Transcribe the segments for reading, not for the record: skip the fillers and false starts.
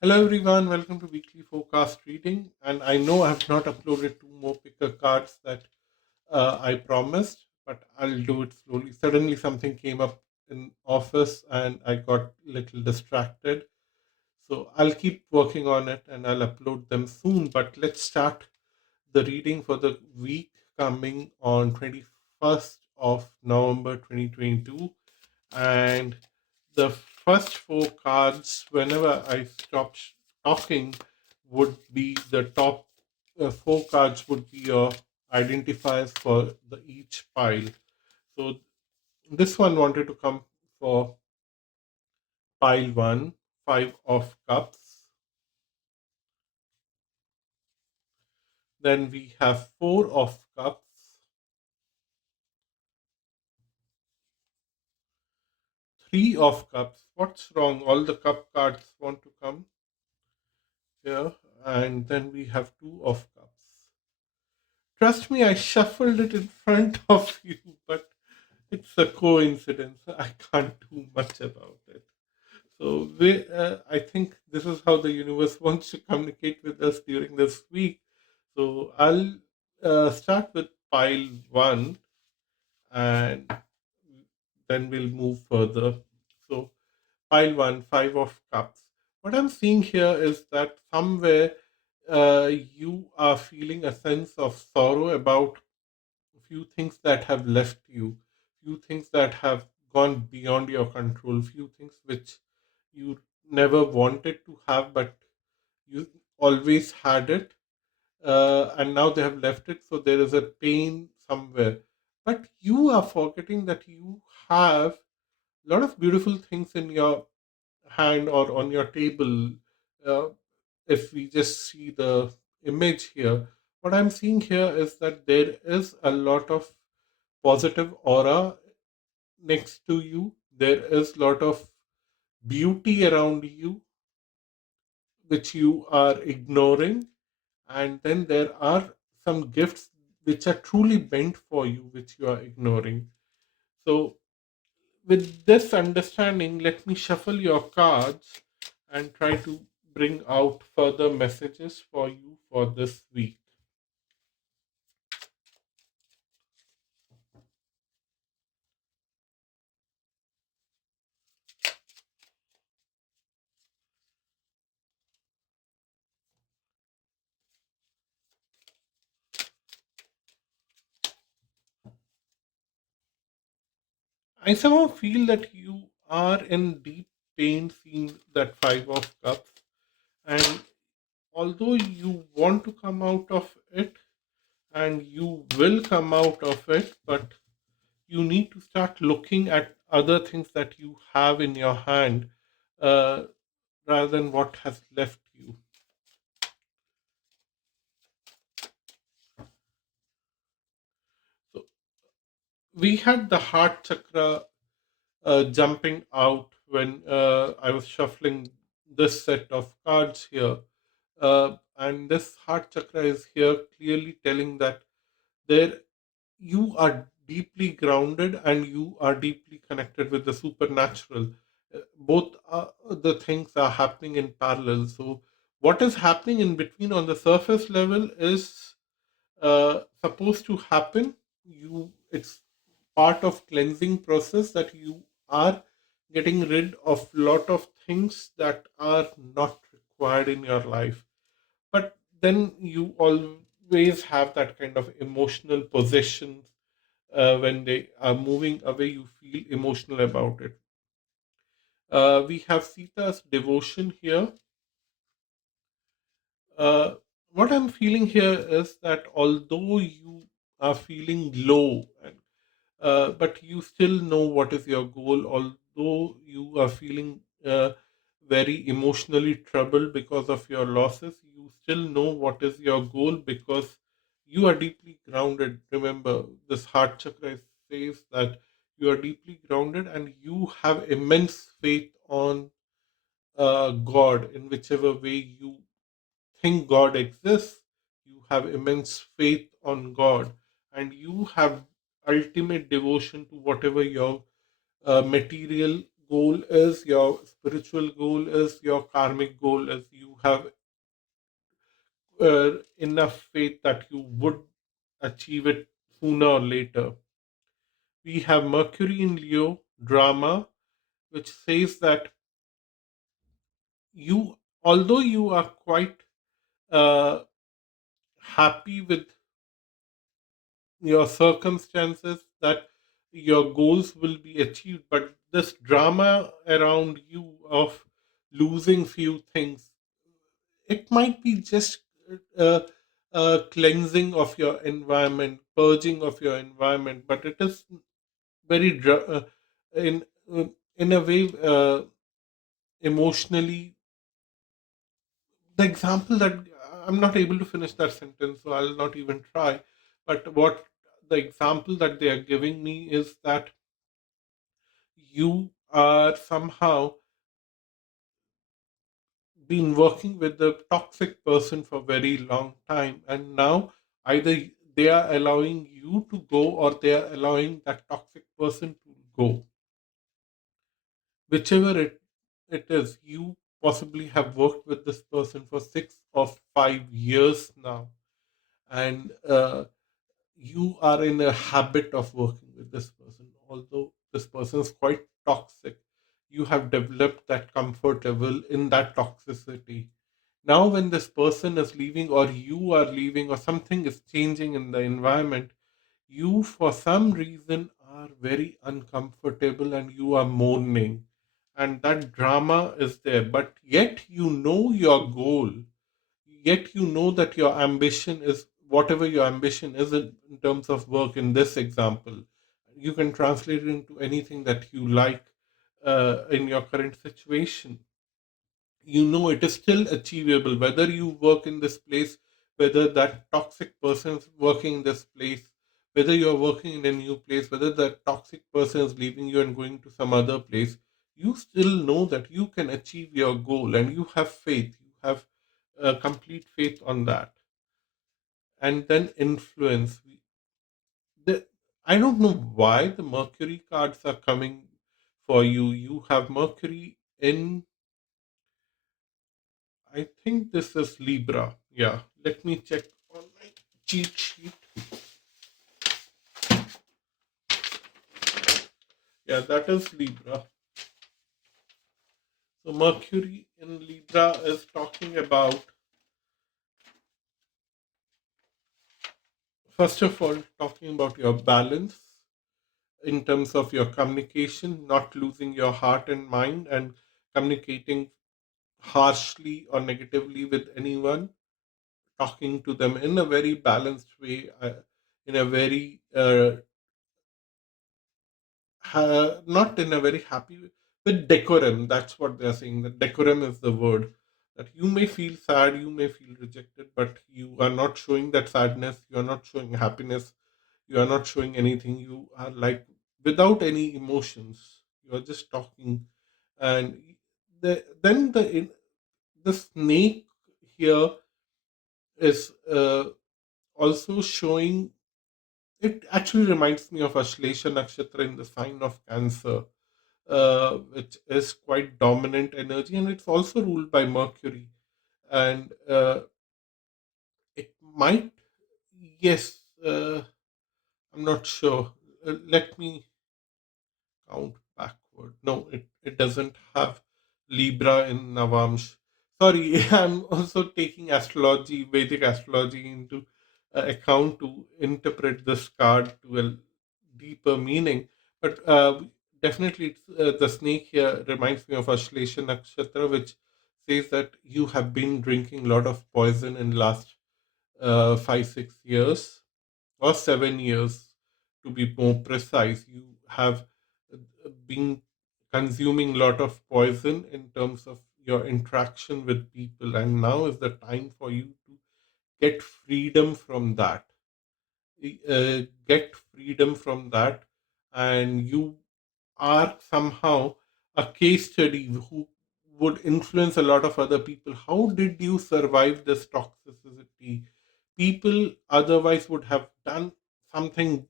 Hello everyone, welcome to weekly forecast reading. And I know I have not uploaded two more picker cards that I promised, but I'll do it slowly. Suddenly something came up in office and I got a little distracted. So I'll keep working on it and I'll upload them soon. But let's start the reading for the week coming on 21st of November 2022. And the first four cards, whenever I stop talking, would be the top four cards would be your identifiers for the each pile. So this one wanted to come for pile one, five of cups. Then we have four of cups, three of cups. What's wrong? All the cup cards want to come here. And then we have two of cups. Trust me, I shuffled it in front of you, but it's a coincidence. I can't do much about it. So I think this is how the universe wants to communicate with us during this week. So I'll start with pile one, and then we'll move further. So pile one, five of cups. What I'm seeing here is that somewhere you are feeling a sense of sorrow about few things that have left you, few things that have gone beyond your control, few things which you never wanted to have, but you always had it, and now they have left it. So there is a pain somewhere. But you are forgetting that you have a lot of beautiful things in your hand or on your table. Uh, if we just see the image here, what I'm seeing here is that there is a lot of positive aura next to you. There is a lot of beauty around you, which you are ignoring. And then there are some gifts which are truly meant for you, which you are ignoring. So, with this understanding, let me shuffle your cards and try to bring out further messages for you for this week. I somehow feel that you are in deep pain seeing that Five of Cups, and although you want to come out of it and you will come out of it, but you need to start looking at other things that you have in your hand, uh, rather than what has left you. So we had the heart chakra jumping out when I was shuffling this set of cards here. And this heart chakra is here clearly telling that there you are deeply grounded and you are deeply connected with the supernatural. Both the things are happening in parallel. So, what is happening in between on the surface level is supposed to happen. It's part of cleansing process that you are getting rid of lot of things that are not required in your life, but then you always have that kind of emotional possession. When they are moving away, you feel emotional about it. We have Sita's devotion here. uh, what I'm feeling here is that although you are feeling low, and but you still know what is your goal, although you are feeling very emotionally troubled because of your losses, you still know what is your goal because you are deeply grounded. Remember, this heart chakra says that you are deeply grounded and you have immense faith on God. In whichever way you think God exists, you have immense faith on God, and you have ultimate devotion to whatever your material goal is, your spiritual goal is, your karmic goal is, you have enough faith that you would achieve it sooner or later. We have Mercury in Leo, drama, which says that you, although you are quite uh, happy with your circumstances, that your goals will be achieved, but this drama around you of losing few things, it might be just uh, cleansing of your environment, purging of your environment, but it is very in in a way emotionally. The example that I'm not able to finish that sentence, so I'll not even try. But what the example that they are giving me is that you are somehow been working with a toxic person for a very long time, and now either they are allowing you to go or they are allowing that toxic person to go. Whichever it is, you possibly have worked with this person for 6 or 5 years now, and you are in a habit of working with this person, although this person is quite toxic. You have developed that comfort level in that toxicity. Now, when this person is leaving, or you are leaving, or something is changing in the environment, you, for some reason, are very uncomfortable and you are mourning. And that drama is there. But yet, you know your goal, yet you know that your ambition is whatever your ambition is in terms of work. In this example, you can translate it into anything that you like in your current situation. You know it is still achievable, whether you work in this place, whether that toxic person is working in this place, whether you're working in a new place, whether that toxic person is leaving you and going to some other place. You still know that you can achieve your goal, and you have faith, you have complete faith on that. And then influence. The, I don't know why the Mercury cards are coming for you. You have Mercury in, I think this is Libra. Yeah, let me check on my cheat sheet. Yeah, that is Libra. So Mercury in Libra is talking about, first of all, talking about your balance in terms of your communication, not losing your heart and mind, and communicating harshly or negatively with anyone, talking to them in a very balanced way, in a very not in a very happy way, with decorum. That's what they're saying. That decorum is the word. That you may feel sad, you may feel rejected, but you are not showing that sadness. You are not showing happiness. You are not showing anything. You are like without any emotions. You are just talking, and then the snake here is also showing. It actually reminds me of Ashlesha Nakshatra in the sign of Cancer, which is quite dominant energy, and it's also ruled by Mercury. And it might, yes, I'm not sure. Let me count backward. No, it doesn't have Libra in Navamsh. Sorry, I'm also taking astrology, Vedic astrology, into account to interpret this card to a deeper meaning. But definitely, the snake here reminds me of Ashlesha Nakshatra, which says that you have been drinking a lot of poison in last 5 6 years, or 7 years to be more precise. You have been consuming a lot of poison in terms of your interaction with people, and now is the time for you to get freedom from that. Get freedom from that, and you are somehow a case study who would influence a lot of other people. How did you survive this toxicity? People otherwise would have done something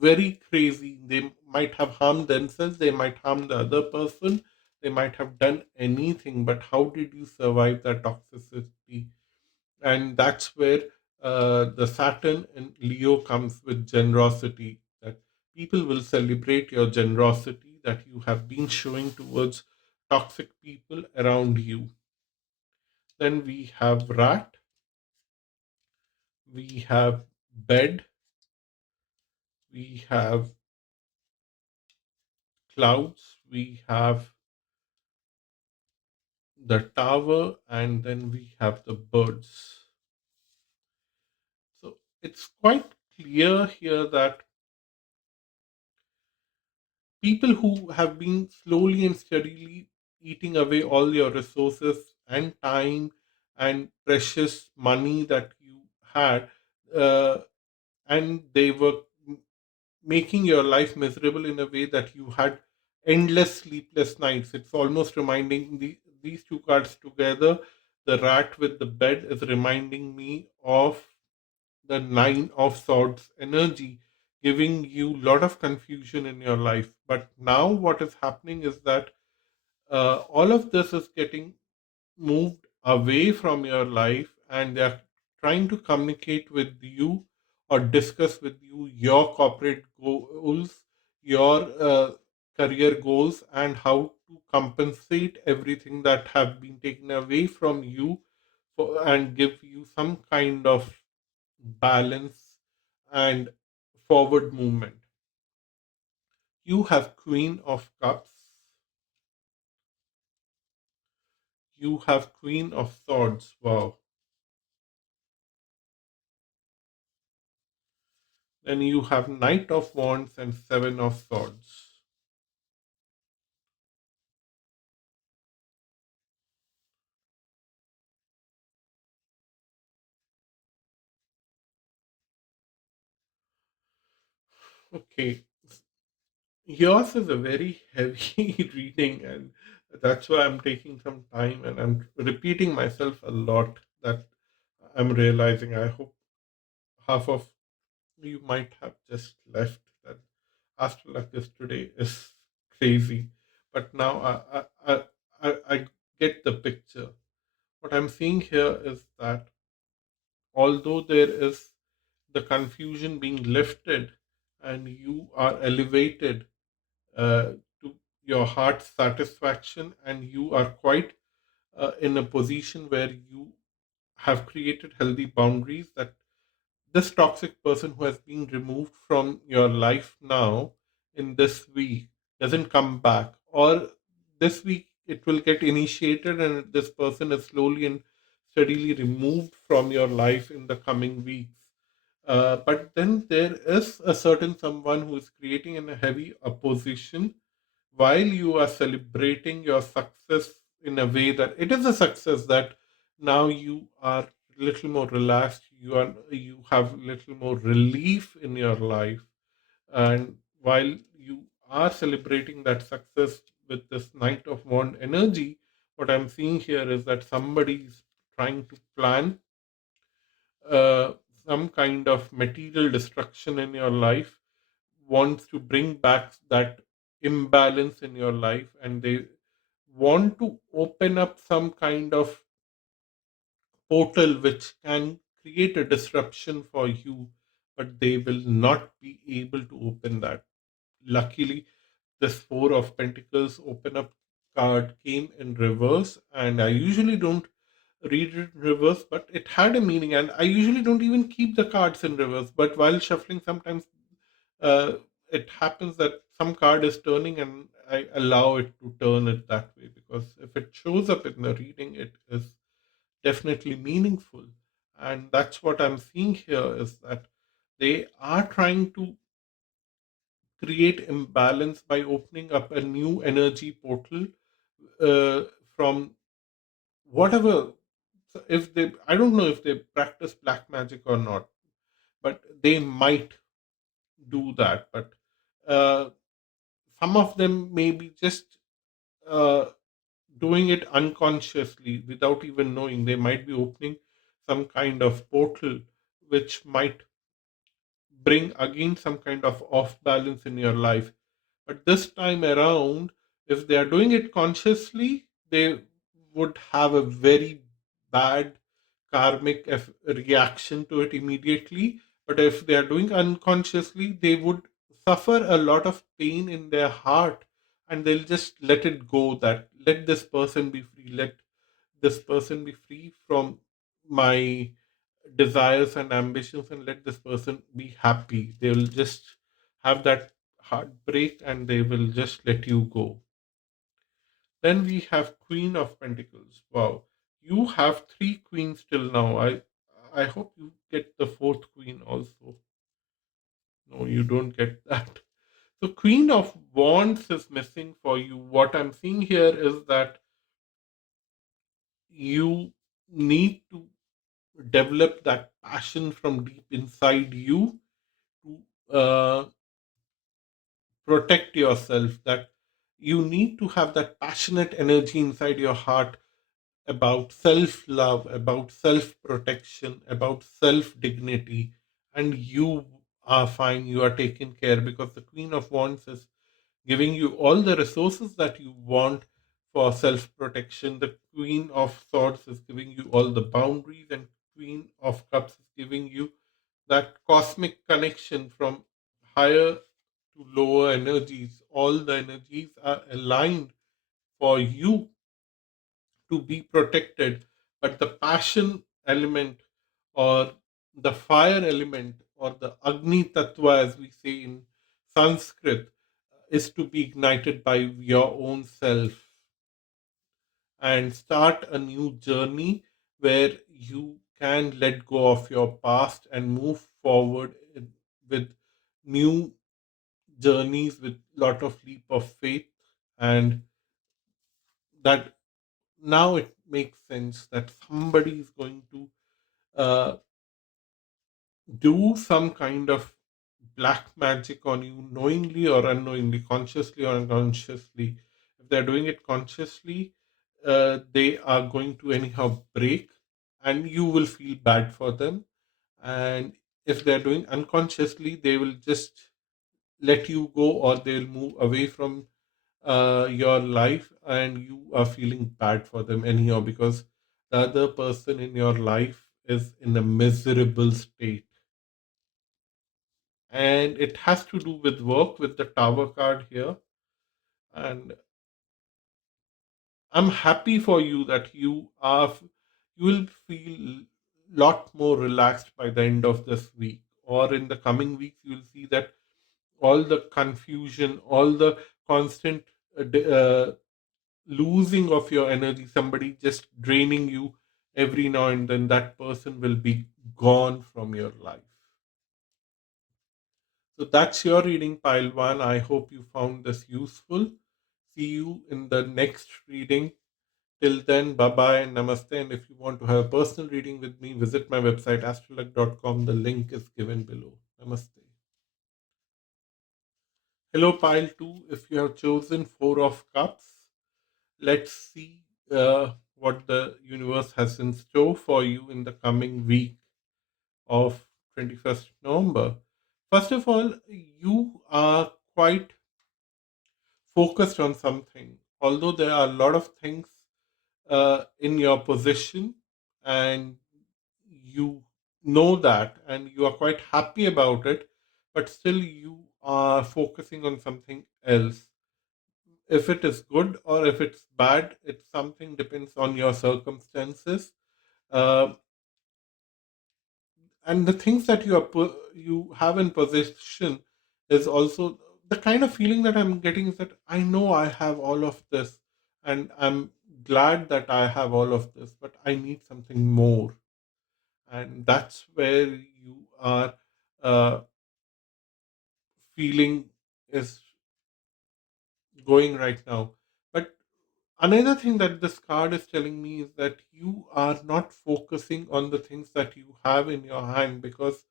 very crazy. They might have harmed themselves, they might harm the other person, they might have done anything, but how did you survive that toxicity? And that's where the Saturn in Leo comes with generosity. That people will celebrate your generosity that you have been showing towards toxic people around you. Then we have rat, we have bed, we have clouds, we have the tower, and then we have the birds. So it's quite clear here that people who have been slowly and steadily eating away all your resources and time and precious money that you had, uh, and they were making your life miserable in a way that you had endless sleepless nights. It's almost reminding these two cards together. The rat with the bed is reminding me of the nine of swords energy, giving you a lot of confusion in your life. But now what is happening is that all of this is getting moved away from your life, and they're trying to communicate with you or discuss with you your corporate goals, your career goals, and how to compensate everything that have been taken away from you and give you some kind of balance and forward movement. You have Queen of Cups, you have Queen of Swords. Wow. Then you have Knight of Wands and Seven of Swords. Okay, yours is a very heavy reading, and that's why I'm taking some time and I'm repeating myself a lot. That I'm realizing. I hope half of you might have just left. That Astral Luck is today is crazy, but now I get the picture. What I'm seeing here is that although there is the confusion being lifted and you are elevated to your heart's satisfaction, and you are quite in a position where you have created healthy boundaries, that this toxic person who has been removed from your life now in this week doesn't come back, or this week it will get initiated and this person is slowly and steadily removed from your life in the coming weeks. But then there is a certain someone who is creating a heavy opposition while you are celebrating your success in a way that it is a success, that now you are little more relaxed, you have little more relief in your life. And while you are celebrating that success with this Knight of Wand energy, what I'm seeing here is that somebody is trying to plan uh, some kind of material destruction in your life, wants to bring back that imbalance in your life, and they want to open up some kind of portal which can create a disruption for you, but they will not be able to open that. Luckily, this Four of Pentacles open up card came in reverse, and I usually don't read it in reverse, but it had a meaning, and I usually don't even keep the cards in reverse. But while shuffling, sometimes uh, it happens that some card is turning, and I allow it to turn it that way, because if it shows up in the reading, it is definitely meaningful. And that's what I'm seeing here, is that they are trying to create imbalance by opening up a new energy portal uh, from whatever. So if they, I don't know if they practice black magic or not, but they might do that. But uh, some of them may be just uh, doing it unconsciously without even knowing. They might be opening some kind of portal which might bring again some kind of off balance in your life. But this time around, if they are doing it consciously, they would have a very bad karmic reaction to it immediately. But if they are doing unconsciously, they would suffer a lot of pain in their heart, and they'll just let it go, that let this person be free, let this person be free from my desires and ambitions, and let this person be happy. They will just have that heartbreak and they will just let you go. Then we have Queen of Pentacles. Wow. You have three queens till now. I hope you get the fourth queen also. No, you don't get that. So Queen of Wands is missing for you. What I'm seeing here is that you need to develop that passion from deep inside you to protect yourself, that you need to have that passionate energy inside your heart about self love, about self protection, about self dignity, and you are fine, you are taken care, because the Queen of Wands is giving you all the resources that you want for self protection. The Queen of Swords is giving you all the boundaries, and Queen of Cups is giving you that cosmic connection from higher to lower energies. All the energies are aligned for you to be protected. But the passion element, or the fire element, or the Agni Tattva, as we say in Sanskrit, is to be ignited by your own self and start a new journey where you can let go of your past and move forward with new journeys with lot of leap of faith. And that now it makes sense that somebody is going to uh, do some kind of black magic on you, knowingly or unknowingly, consciously or unconsciously. If they're doing it consciously, they are going to anyhow break, and you will feel bad for them. And if they're doing unconsciously, they will just let you go, or they'll move away from your life, and you are feeling bad for them anyhow, because the other person in your life is in a miserable state. And it has to do with work, with the Tower card here. And I'm happy for you that you will feel lot more relaxed by the end of this week, or in the coming weeks you will see that all the confusion, all the constant losing of your energy, somebody just draining you every now and then, that person will be gone from your life. So that's your reading, pile one. I hope you found this useful. See you in the next reading. Till then, bye bye and namaste. And if you want to have a personal reading with me, visit my website astralluck.com. The link is given below. Namaste. Hello, pile two. If you have chosen Four of Cups, let's see what the universe has in store for you in the coming week of 21st November. First of all, you are quite focused on something, although there are a lot of things in your position, and you know that, and you are quite happy about it, but still you are focusing on something else. If it is good or if it's bad, it's something depends on your circumstances. Uh, and the things that you have in possession is also the kind of feeling that I'm getting, is that I know I have all of this, and I'm glad that I have all of this, but I need something more. And that's where you are uh, feeling is going right now. But another thing that this card is telling me is that you are not focusing on the things that you have in your hand, because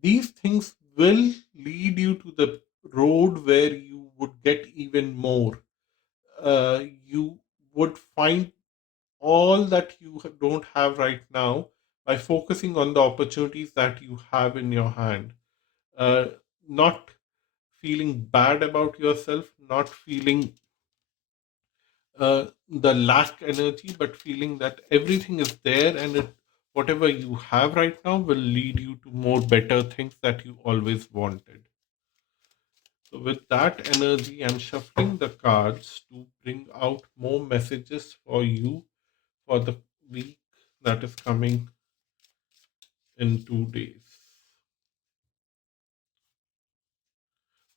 these things will lead you to the road where you would get even more. You would find all that you don't have right now by focusing on the opportunities that you have in your hand. uh, not feeling bad about yourself, not feeling the lack energy, but feeling that everything is there, and whatever you have right now will lead you to more better things that you always wanted. So, with that energy, I'm shuffling the cards to bring out more messages for you for the week that is coming in 2 days.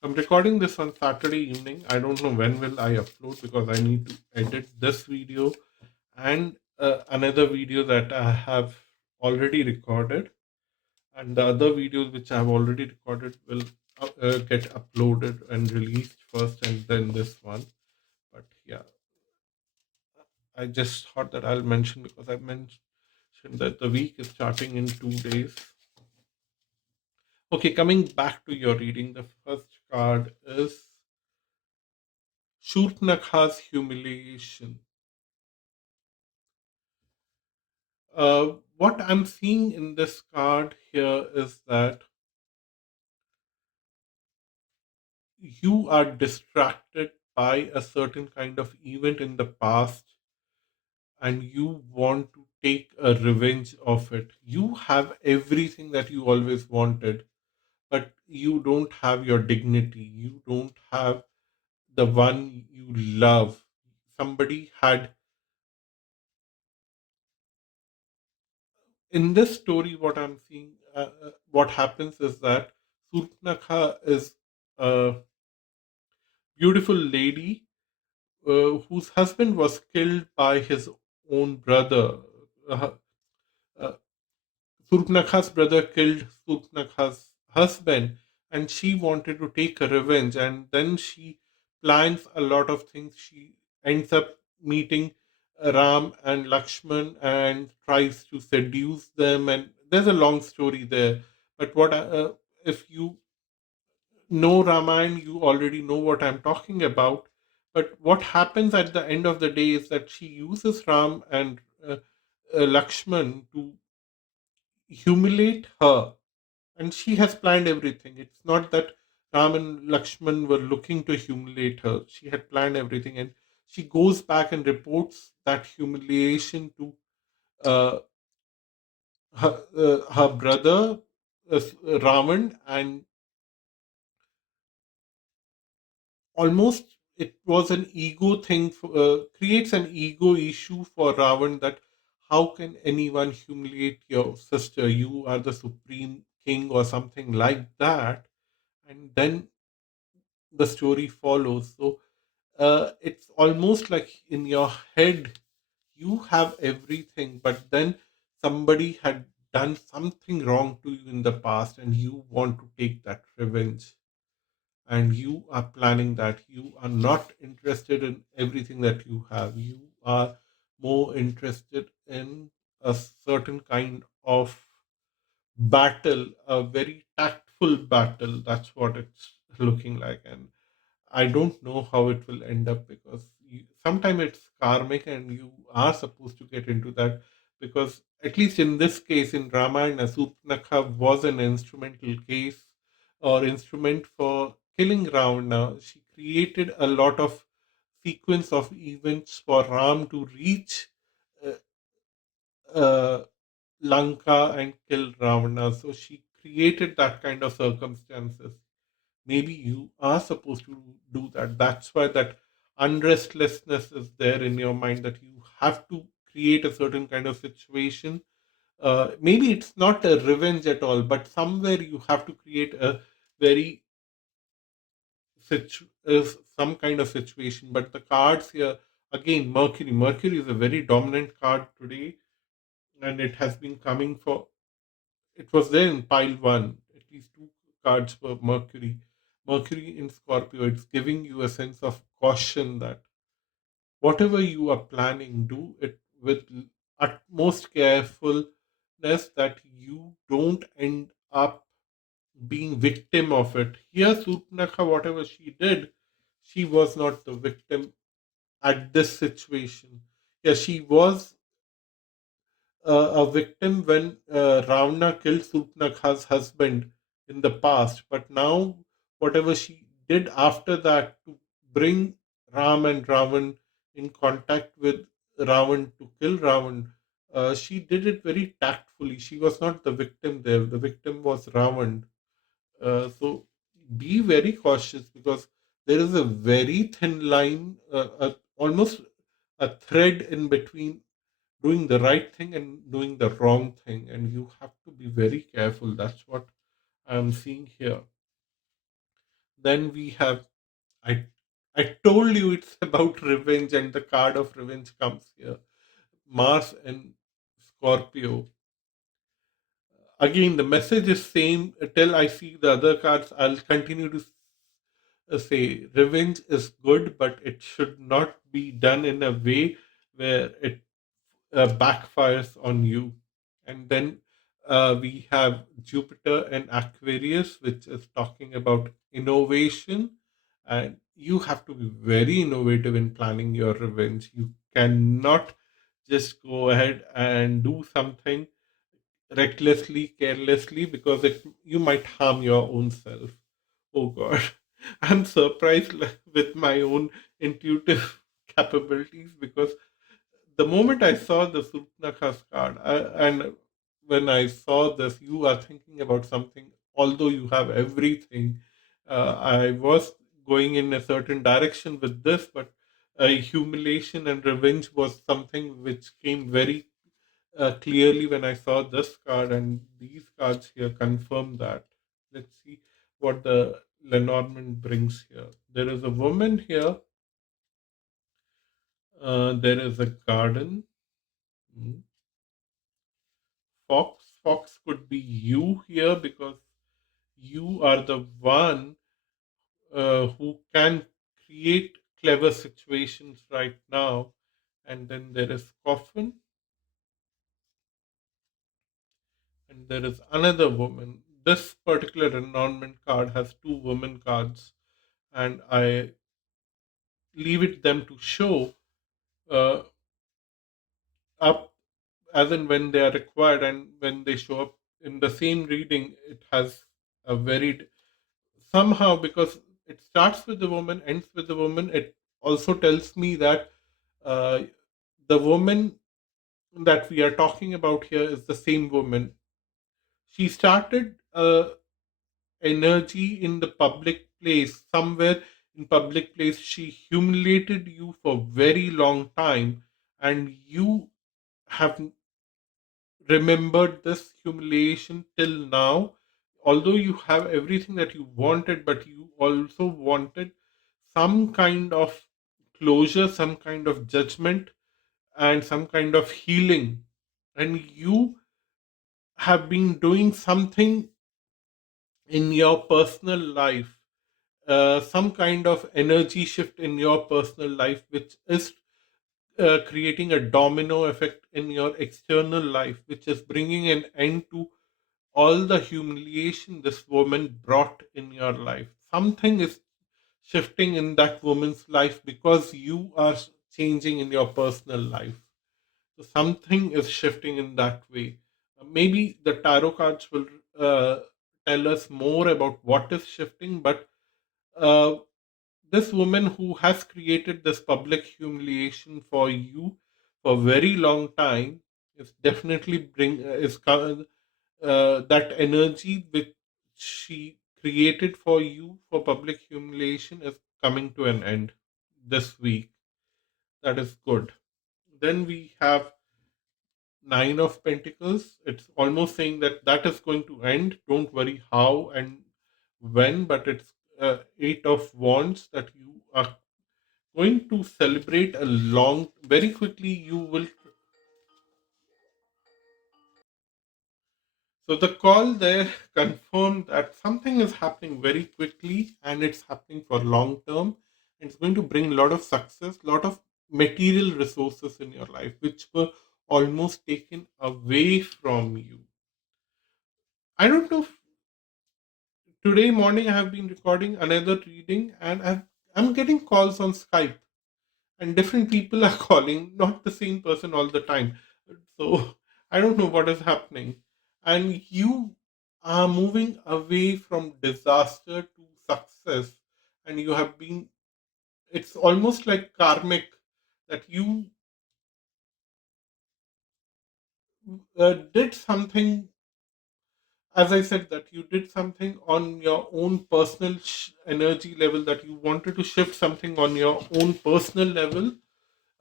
I'm recording this on Saturday evening. I don't know when will I upload because I need to edit this video and another video that I have already recorded, and the other videos which I have already recorded will get uploaded and released first, and then this one. But yeah, I just thought that I'll mention because I mentioned that the week is starting in 2 days. Okay, coming back to your reading, the first card is Shurpnakha's humiliation. What I'm seeing in this card here is that you are distracted by a certain kind of event in the past and you want to take a revenge of it. You have everything that you always wanted, but you don't have your dignity. You don't have the one you love. Somebody had, in this story, what I'm seeing, what happens is that Surpnakha is a beautiful lady whose husband was killed by his own brother. Uh, uh, Surpnakha's brother killed Surpnakha's husband, and she wanted to take a revenge. And then she plans a lot of things. She ends up meeting Ram and Lakshman and tries to seduce them. And there's a long story there. But if you know Ramayana, you already know what I'm talking about. But what happens at the end of the day is that she uses Ram and Lakshman to humiliate her, and she has planned everything. It's not that Ram and Lakshman were looking to humiliate her. She had planned everything, and she goes back and reports that humiliation to uh, her brother Ravan, and almost it was an ego thing, creates an ego issue for Ravan, that how can anyone humiliate your sister? You are the supreme king or something like that. And then the story follows. So it's almost like in your head you have everything, but then somebody had done something wrong to you in the past, and you want to take that revenge. And you are planning that. You are not interested in everything that you have. You are more interested in a certain kind of battle, a very tactful battle. That's what it's looking like. And I don't know how it will end up, because sometimes it's karmic and you are supposed to get into that. Because, at least in this case, in Ramayana, Supnakha was an instrumental case or instrument for killing Ravana. She created a lot of sequence of events for Ram to reach uh, uh, Lanka and kill Ravana. So she created that kind of circumstances. Maybe you are supposed to do that. That's why that unrestlessness is there in your mind, that you have to create a certain kind of situation. Maybe it's not a revenge at all, but somewhere you have to create a very some kind of situation. But the cards here, again, Mercury. Mercury is a very dominant card today, and it has been coming for, it was there in pile one. At least two cards were Mercury. Mercury in Scorpio, it's giving you a sense of caution that whatever you are planning, do it with utmost carefulness, that you don't end up being victim of it. Here, Supnakha, whatever she did, she was not the victim at this situation. Yeah, she was a victim when Ravana killed Supnakha's husband. in the past. But now, whatever she did after that to bring Ram and Ravan in contact with Ravan to kill Ravan, she did it very tactfully. She was not the victim there. The victim was Ravan. So be very cautious, because there is a very thin line, almost a thread in between doing the right thing and doing the wrong thing, and you have to be very careful. That's what I'm seeing here. Then we have, I I told you it's about revenge, and the card of revenge comes here. Mars and Scorpio. Again, the message is same. Till I see the other cards, I'll continue to say revenge is good, but it should not be done in a way where it backfires on you. And then we have Jupiter and Aquarius, which is talking about innovation. And you have to be very innovative in planning your revenge. You cannot just go ahead and do something recklessly, carelessly, because you might harm your own self. Oh God, I'm surprised with my own intuitive capabilities, because the moment I saw the Surpnakhas card, and when I saw this, you are thinking about something, although you have everything. I was going in a certain direction with this, but humiliation and revenge was something which came very clearly when I saw this card, and these cards here confirm that. Let's see what the Lenormand brings here. There is a woman here, there is a garden. Hmm. Fox. Fox could be you here, because you are the one who can create clever situations right now. And then there is Coffin, and there is another woman. This particular environment card has two women cards, and I leave it them to show uh, up as and when they are required, and when they show up in the same reading, it has a very somehow, because it starts with the woman, ends with the woman. It also tells me that uh, the woman that we are talking about here is the same woman. She started energy in the public place, somewhere in public place. She humiliated you for very long time, and you have remembered this humiliation till now. Although you have everything that you wanted, but you also wanted some kind of closure, some kind of judgment, and some kind of healing. And you have been doing something in your personal life, some kind of energy shift in your personal life, which is creating a domino effect in your external life, which is bringing an end to all the humiliation this woman brought in your life. Something is shifting in that woman's life, because you are changing in your personal life. So something is shifting in that way. Maybe the tarot cards will uh, tell us more about what is shifting, but uh, this woman who has created this public humiliation for you for a very long time is definitely that energy which she created for you for public humiliation is coming to an end this week. That is good. Then we have Nine of Pentacles. It's almost saying that that is going to end. Don't worry how and when, but it's Eight of Wands, that you are going to celebrate a long, very quickly. You will. So the call there confirmed that something is happening very quickly, and it's happening for long term. It's going to bring a lot of success, a lot of material resources in your life, which were almost taken away from you. I don't know if today morning I have been recording another reading, and I'm getting calls on Skype, and different people are calling, not the same person all the time. So I don't know what is happening. And you are moving away from disaster to success, and you have been, it's almost like karmic, that you did something, as I said, that you did something on your own personal energy level, that you wanted to shift something on your own personal level,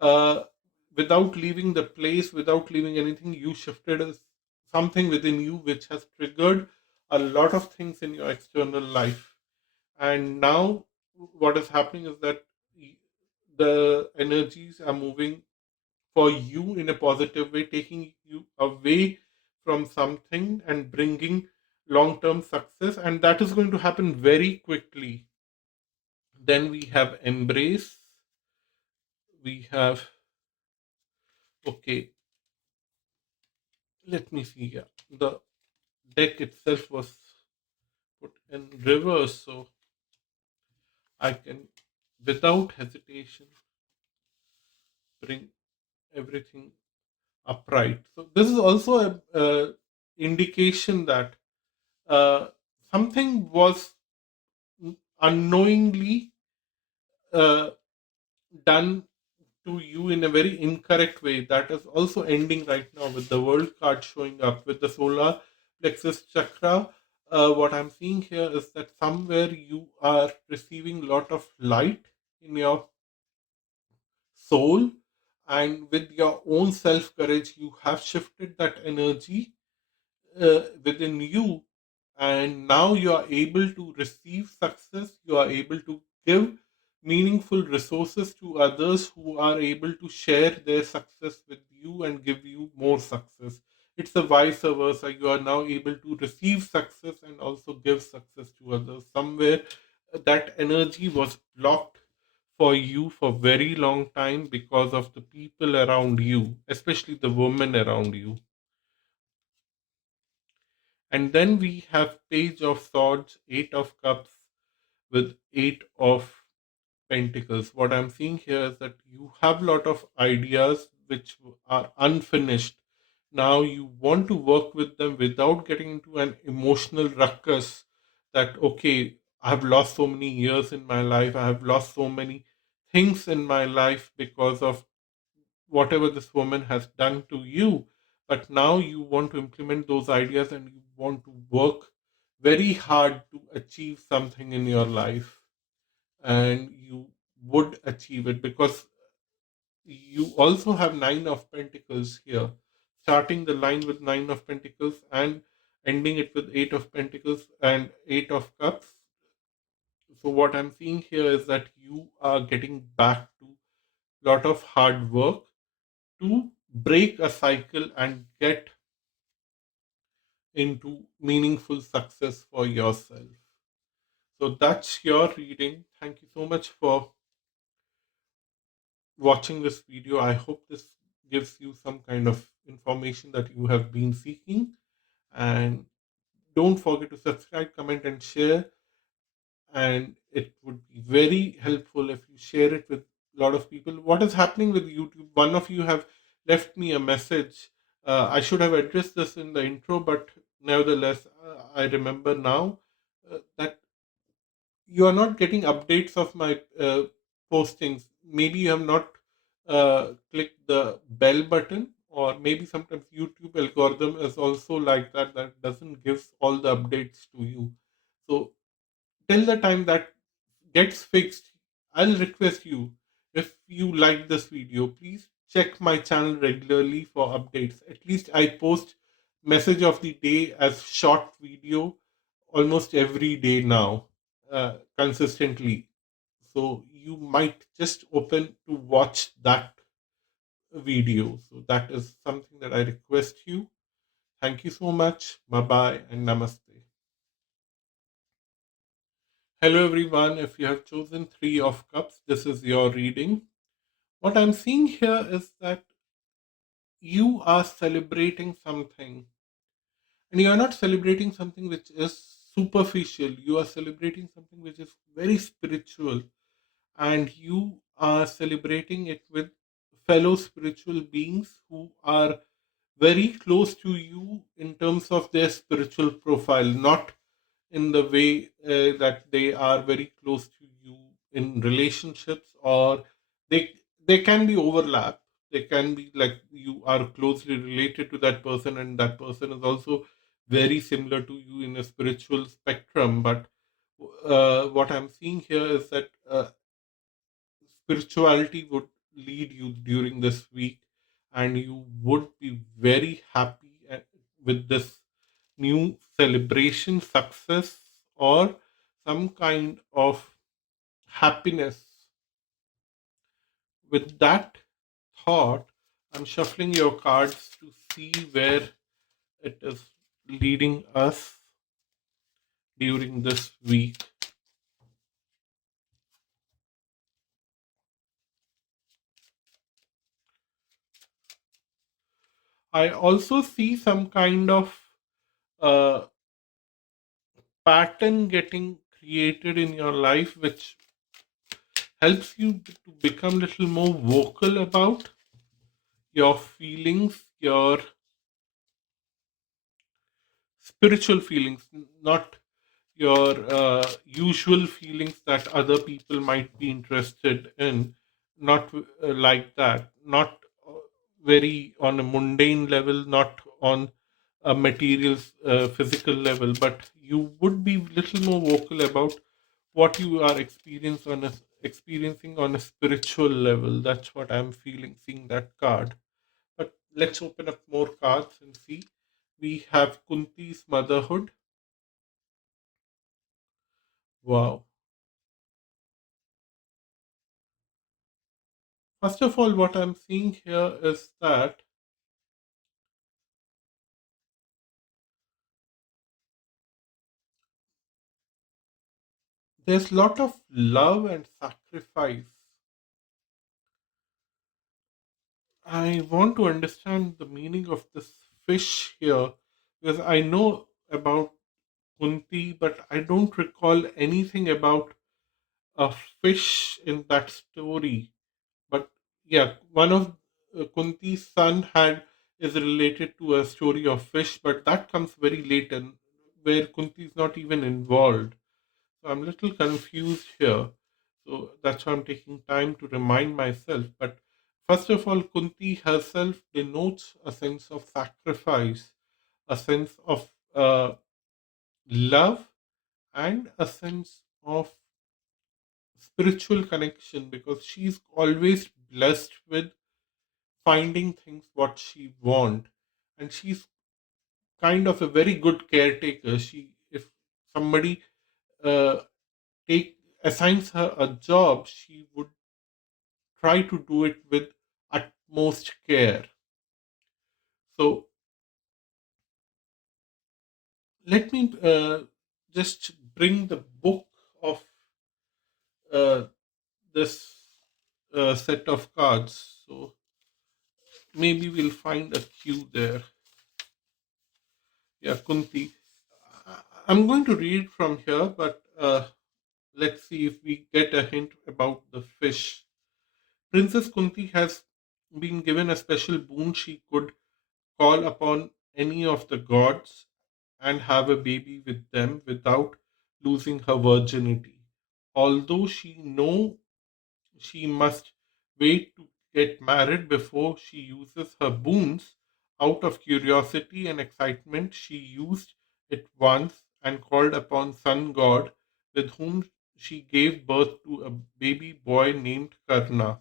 uh, without leaving the place, without leaving anything. You shifted something within you which has triggered a lot of things in your external life. And now, what is happening is that the energies are moving for you in a positive way, taking you away from something and bringing long term success. And that is going to happen very quickly. Then we have embrace. We have, okay, let me see here. The deck itself was put in reverse, so I can, without hesitation, bring everything upright. So this is also a indication that uh, something was unknowingly uh, done to you in a very incorrect way. That is also ending right now with the world card showing up with the solar plexus chakra. What I'm seeing here is that somewhere you are receiving a lot of light in your soul, and with your own self courage you have shifted that energy within you, and now you are able to receive success. You are able to give meaningful resources to others who are able to share their success with you and give you more success. It's a vice versa. You are now able to receive success and also give success to others. Somewhere that energy was blocked for you for very long time because of the people around you, especially the women around you. And then we have Page of Swords, Eight of Cups with Eight of Pentacles. What I'm seeing here is that you have a lot of ideas which are unfinished. Now you want to work with them without getting into an emotional ruckus that, okay, I have lost so many years in my life, I have lost so many things in my life because of whatever this woman has done to you. But now you want to implement those ideas and you want to work very hard to achieve something in your life, and you would achieve it because you also have Nine of Pentacles here, starting the line with Nine of Pentacles and ending it with Eight of Pentacles and Eight of Cups. So what I'm seeing here is that you are getting back to lot of hard work to break a cycle and get into meaningful success for yourself. So that's your reading. Thank you so much for watching this video. I hope this gives you some kind of information that you have been seeking. And don't forget to subscribe, comment, and share. And it would be very helpful if you share it with a lot of people. What is happening with YouTube? One of you have left me a message. I should have addressed this in the intro, but nevertheless, I remember now that you are not getting updates of my postings. Maybe you have not clicked the bell button, or maybe sometimes YouTube algorithm is also like that, that doesn't give all the updates to you. So till the time that gets fixed, I'll request you, if you like this video, please check my channel regularly for updates. At least I post message of the day as short video almost every day now, consistently. So you might just open to watch that video. So that is something that I request you. Thank you so much. Bye bye and namaste. Hello everyone. If you have chosen Three of Cups, this is your reading. What I'm seeing here is that you are celebrating something, and you are not celebrating something which is superficial. You are celebrating something which is very spiritual, and you are celebrating it with fellow spiritual beings who are very close to you in terms of their spiritual profile, not in the way that they are very close to you in relationships, or they can be overlap. They can be like you are closely related to that person, and that person is also very similar to you in a spiritual spectrum. But what I'm seeing here is that spirituality would lead you during this week, and you would be very happy with this new celebration, success, or some kind of happiness. With that thought, I'm shuffling your cards to see where it is leading us during this week. I also see some kind of uh, pattern getting created in your life, which helps you to become a little more vocal about your feelings, your spiritual feelings, not your usual feelings that other people might be interested in, not like that, not very on a mundane level, not on a material, physical level, but you would be little more vocal about what you are experiencing on a spiritual level. That's what I'm feeling, seeing that card. But let's open up more cards and see. We have Kunti's motherhood. Wow. First of all, what I'm seeing here is that there's a lot of love and sacrifice. I want to understand the meaning of this fish here, because I know about Kunti, but I don't recall anything about a fish in that story. But yeah, one of Kunti's son had is related to a story of fish, but that comes very late and where Kunti is not even involved. So I'm a little confused here. So that's why I'm taking time to remind myself. But first of all, Kunti herself denotes a sense of sacrifice, a sense of love, and a sense of spiritual connection, because she's always blessed with finding things what she want, and she's kind of a very good caretaker. She, if somebody uh, take assigns her a job, she would try to do it with utmost care. So let me just bring the book of uh, this set of cards. So maybe we'll find a cue there. Yeah, Kunti. I'm going to read from here, but let's see if we get a hint about the fish. Princess Kunti has been given a special boon. She could call upon any of the gods and have a baby with them without losing her virginity. Although she know she must wait to get married before she uses her boons, out of curiosity and excitement she used it once and called upon sun god, with whom she gave birth to a baby boy named Karna.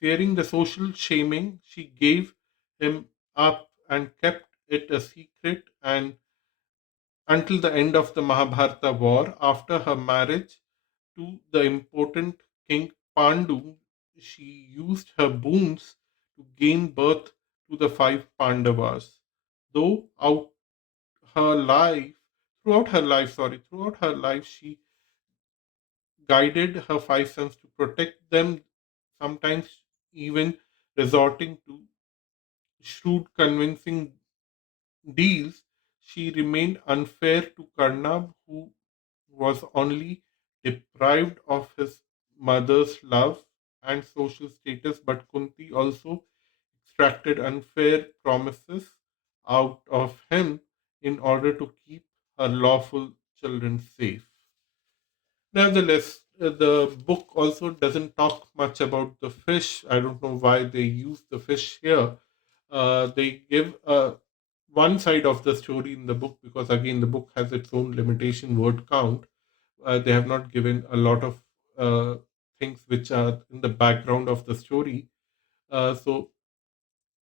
Fearing the social shaming, she gave him up and kept it a secret and until the end of the Mahabharata war. After her marriage to the important King Pandu, she used her boons to gain birth to the five Pandavas. Though out her life, throughout her life, she guided her five sons to protect them, sometimes even resorting to shrewd, convincing deals. She remained unfair to Karna, who was only deprived of his mother's love and social status, but Kunti also extracted unfair promises out of him in order to keep her lawful children safe. Nevertheless, the book also doesn't talk much about the fish. I don't know why they use the fish here. They give one side of the story in the book because, again, the book has its own limitation word count. They have not given a lot of uh, things which are in the background of the story. So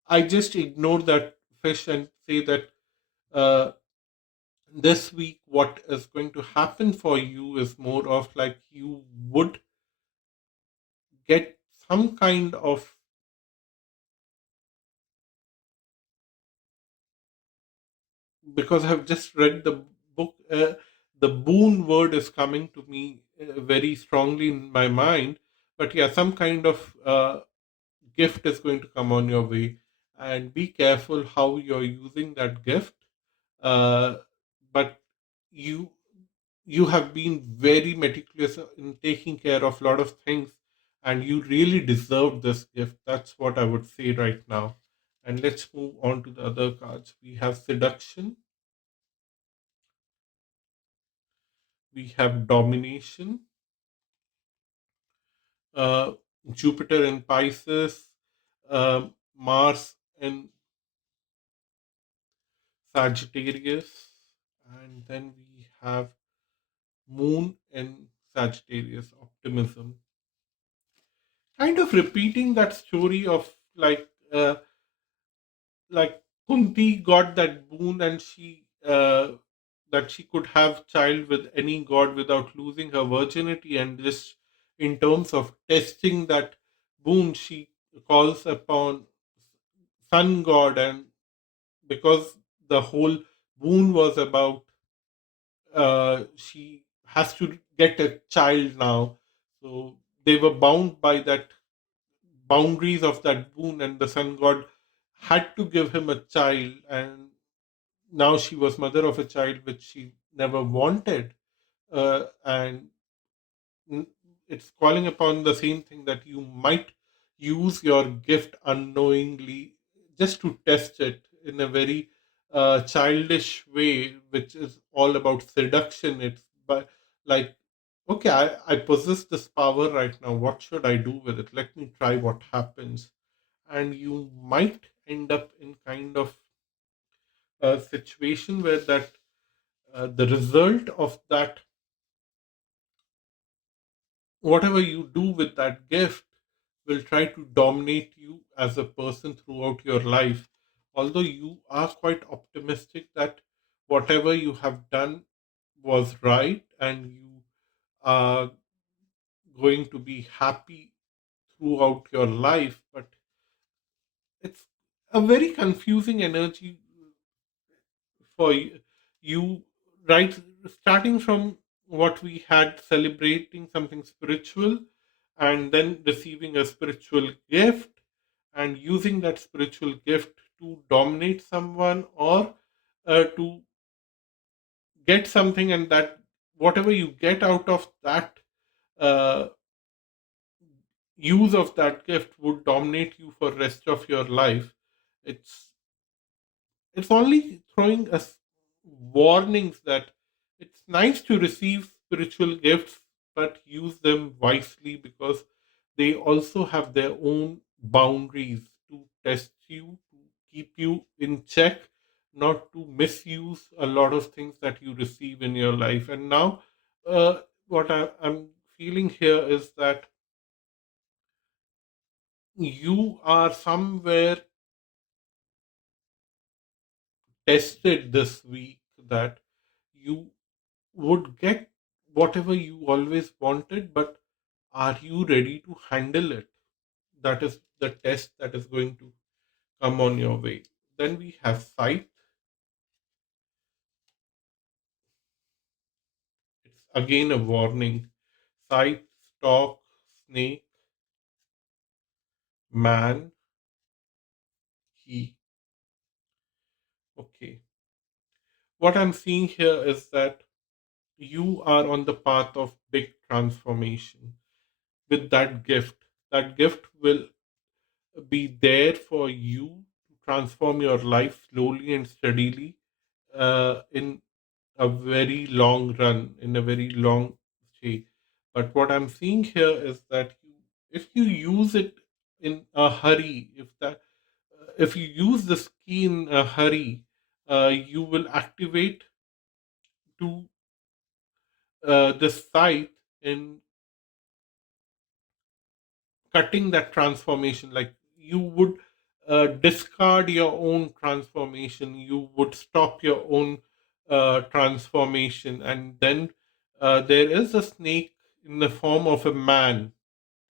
I just ignore that fish and say that uh, this week, what is going to happen for you is more of like you would get some kind of, because I've just read the book, the boon word is coming to me very strongly in my mind. But yeah, some kind of gift is going to come on your way, and be careful how you're using that gift. Uh, but you you have been very meticulous in taking care of a lot of things, and you really deserve this gift. That's what I would say right now. And let's move on to the other cards. We have seduction, we have domination, uh, Jupiter in Pisces, Mars in Sagittarius, and then we have Moon in Sagittarius, optimism. Kind of repeating that story of like Kunti got that boon, and she that she could have child with any god without losing her virginity, and just in terms of testing that boon, she calls upon sun god, and because the whole boon was about she has to get a child now, so they were bound by that boundaries of that boon, and the sun god had to give him a child, and now she was mother of a child which she never wanted. And n- it's calling upon the same thing, that you might use your gift unknowingly just to test it in a very childish way, which is all about seduction. It's but like, okay, I possess this power right now, what should I do with it, let me try what happens. And you might end up in kind of a situation where that the result of that, whatever you do with that gift, will try to dominate you as a person throughout your life. Although you are quite optimistic that whatever you have done was right, and you are going to be happy throughout your life, but it's a very confusing energy for you, right? Starting from what we had, celebrating something spiritual, and then receiving a spiritual gift, and using that spiritual gift to dominate someone, or to get something, and that whatever you get out of that uh, use of that gift would dominate you for rest of your life. It's It's only throwing us warnings that it's nice to receive spiritual gifts, but use them wisely, because they also have their own boundaries to test you, to keep you in check, not to misuse a lot of things that you receive in your life. And now, what I'm feeling here is that you are somewhere tested this week, that you would get whatever you always wanted, but are you ready to handle it? That is the test that is going to come on your way. Then we have sight. It's again a warning. Sight, stalk, snake, man, key. Okay. What I'm seeing here is that you are on the path of big transformation with that gift. That gift will be there for you to transform your life slowly and steadily, in a very long run, in a very long stay. But what I'm seeing here is that if you use it in a hurry, if you use this key in a hurry, you will activate to the site in cutting that transformation. Like, you would discard your own transformation, you would stop your own transformation, and then there is a snake in the form of a man.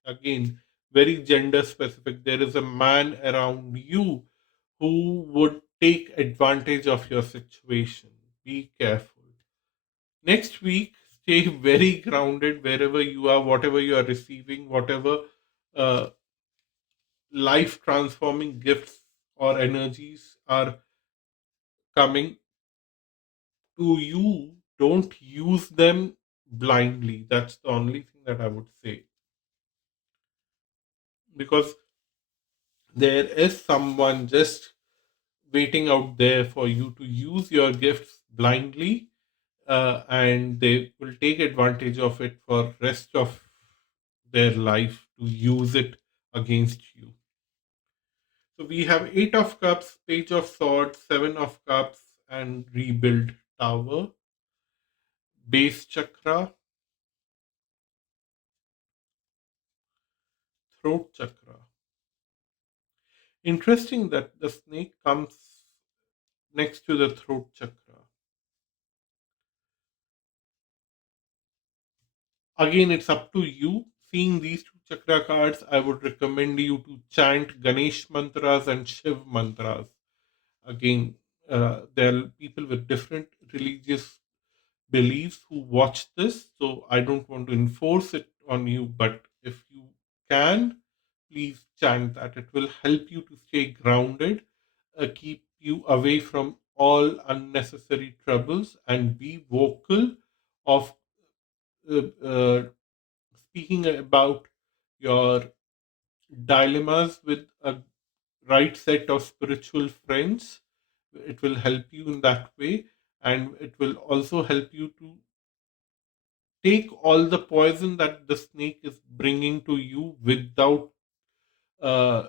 Again, very gender specific. There is a man around you who would take advantage of your situation. Be careful. Next week, stay very grounded wherever you are, whatever you are receiving, whatever uh, life transforming gifts or energies are coming to you. Don't use them blindly. That's the only thing that I would say. Because there is someone just waiting out there for you to use your gifts blindly, and they will take advantage of it for rest of their life to use it against you. So we have Eight of Cups, Page of Swords, Seven of Cups, and Rebuild Tower, Base Chakra, Throat Chakra. Interesting that the snake comes next to the Throat Chakra. Again, it's up to you. Seeing these two chakra cards, I would recommend you to chant Ganesh mantras and Shiv mantras. Again, there are people with different religious beliefs who watch this, so I don't want to enforce it on you, but if you can, please chant that. It will help you to stay grounded, keep you away from all unnecessary troubles, and be vocal of uh, uh, speaking about your dilemmas with a right set of spiritual friends. It will help you in that way, and it will also help you to take all the poison that the snake is bringing to you without uh,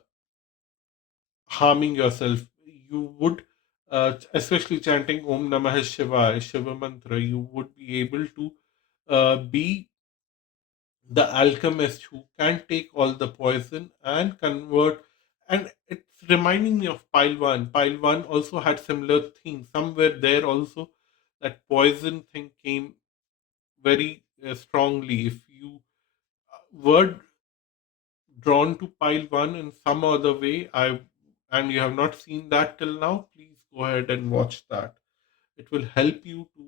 harming yourself. You would, especially chanting Om Namah Shivaya, Shiva Mantra, you would be able to be the alchemist who can take all the poison and convert. And it's reminding me of pile one. Pile one also had similar thing. Somewhere there also, that poison thing came very strongly. If you were drawn to pile one in some other way, and you have not seen that till now, please go ahead and watch that. It will help you to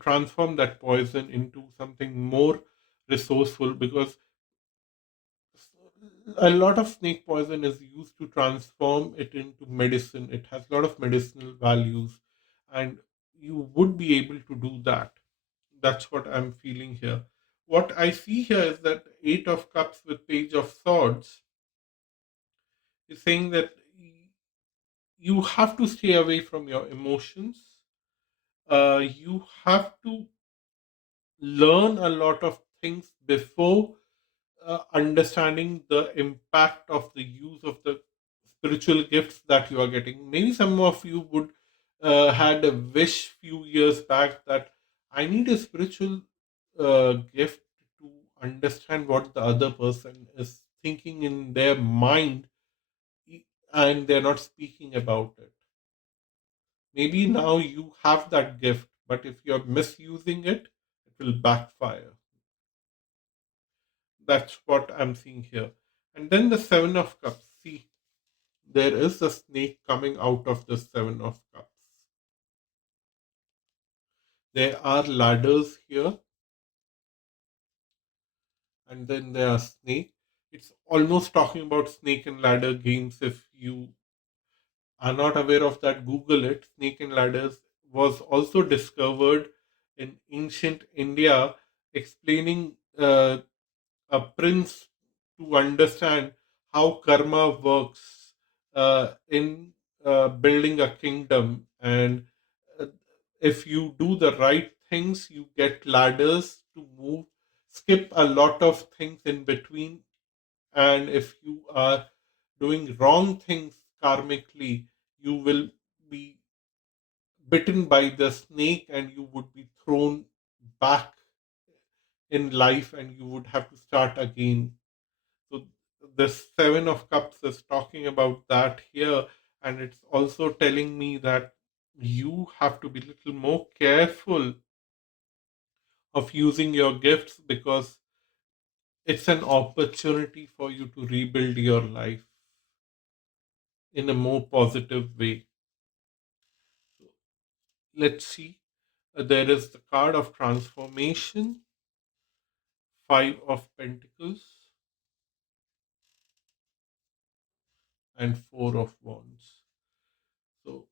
transform that poison into something more resourceful, because a lot of snake poison is used to transform it into medicine. It has a lot of medicinal values, and you would be able to do that. That's what I'm feeling here. What I see here is that Eight of Cups with Page of Swords is saying that you have to stay away from your emotions. You have to learn a lot of things before understanding the impact of the use of the spiritual gifts that you are getting. Maybe some of you would had a wish few years back that I need a spiritual gift to understand what the other person is thinking in their mind, and they're not speaking about it. Maybe now you have that gift, but if you're misusing it, it will backfire. That's what I'm seeing here. And then the Seven of Cups. See, there is a snake coming out of the Seven of Cups. There are ladders here, and then there are snake. It's almost talking about snake and ladder games. If you are not aware of that, Google it. Snake and ladders was also discovered in ancient India, explaining a prince to understand how karma works in building a kingdom. And uh, if you do the right things, you get ladders to move, skip a lot of things in between. And if you are doing wrong things karmically, you will be bitten by the snake and you would be thrown back in life and you would have to start again. So the Seven of Cups is talking about that here, and it's also telling me that you have to be a little more careful of using your gifts because it's an opportunity for you to rebuild your life in a more positive way. So let's see. There is the card of transformation, Five of Pentacles, and Four of Wands. So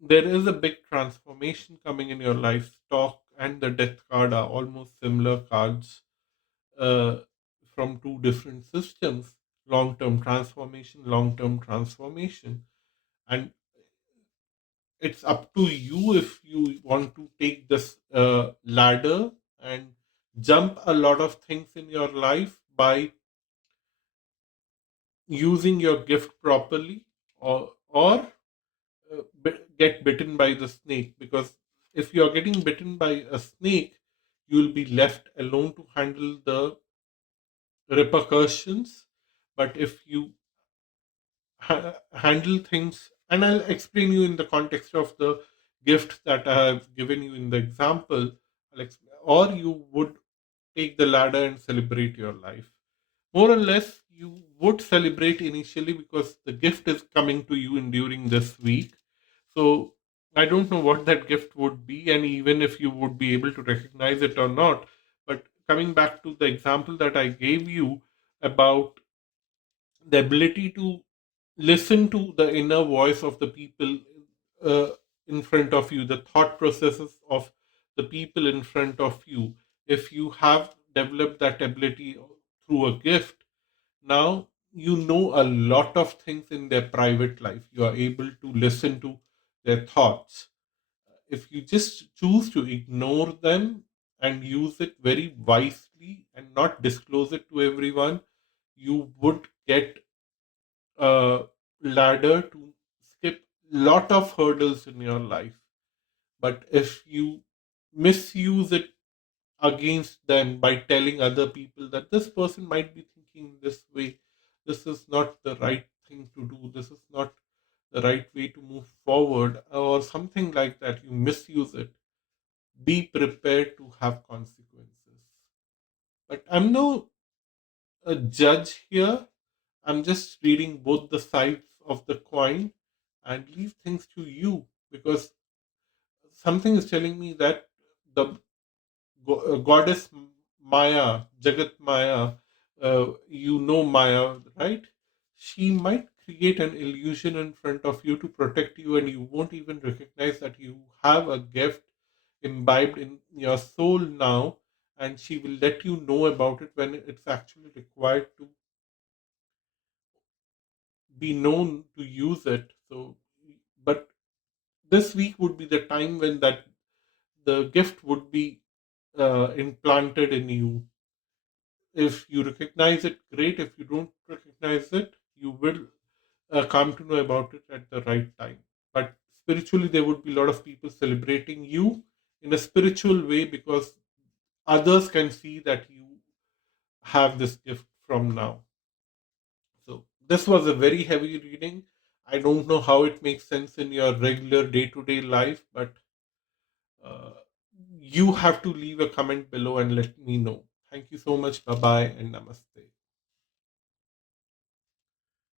there is a big transformation coming in your life. Stock and the Death card are almost similar cards uh, from two different systems. Long term transformation. And it's up to you if you want to take this ladder and jump a lot of things in your life by using your gift properly, or get bitten by the snake. Because if you are getting bitten by a snake, you will be left alone to handle the repercussions. But if you handle things, and I'll explain you in the context of the gift that I have given you in the example, or you would take the ladder and celebrate your life. More or less, you would celebrate initially because the gift is coming to you in during this week. So I don't know what that gift would be, and even if you would be able to recognize it or not. But coming back to the example that I gave you about the ability to listen to the inner voice of the people uh, in front of you, the thought processes of the people in front of you. If you have developed that ability through a gift, now you know a lot of things in their private life. You are able to listen to their thoughts. If you just choose to ignore them and use it very wisely and not disclose it to everyone, you would get a ladder to skip lot of hurdles in your life. But if you misuse it against them by telling other people that this person might be thinking this way, this is not the right thing to do, this is not the right way to move forward, or something like that, you misuse it, be prepared to have consequences. But I'm no a judge here. I'm just reading both the sides of the coin and leave things to you, because something is telling me that the goddess Maya, Jagat Maya, you know Maya, right? She might create an illusion in front of you to protect you, and you won't even recognize that you have a gift imbibed in your soul now, and she will let you know about it when it's actually required to be known to use it. So, but this week would be the time when that the gift would be implanted in you. If you recognize it, great. If you don't recognize it, you will come to know about it at the right time. But spiritually, there would be a lot of people celebrating you in a spiritual way because others can see that you have this gift from now. So, this was a very heavy reading. I don't know how it makes sense in your regular day to day life, but uh, you have to leave a comment below and let me know. Thank you so much. Bye bye and namaste.